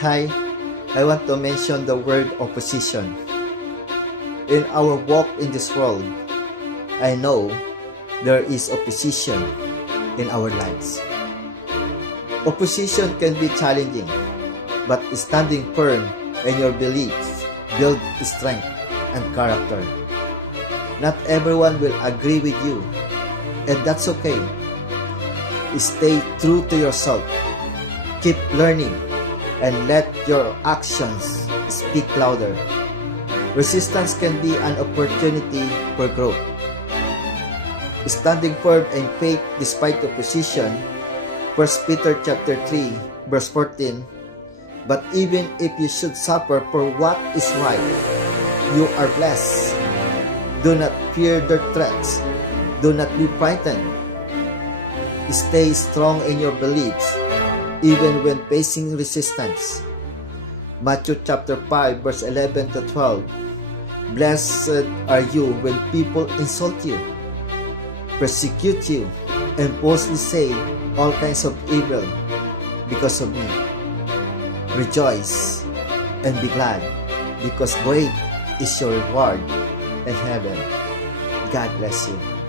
Hi, I want to mention the word opposition. In our walk in this world, I know there is opposition in our lives. Opposition can be challenging, but standing firm in your beliefs build strength and character. Not everyone will agree with you, and that's okay. Stay true to yourself. Keep learning and let your actions speak louder. Resistance can be an opportunity for growth. Standing firm in faith despite opposition, 1 Peter chapter 3, verse 14, but even if you should suffer for what is right, you are blessed. Do not fear their threats. Do not be frightened. Stay strong in your beliefs, even when facing resistance. Matthew chapter 5, verse 11 to 12. Blessed are you when people insult you, persecute you, and falsely say all kinds of evil because of me. Rejoice and be glad, because great is your reward in heaven. God bless you.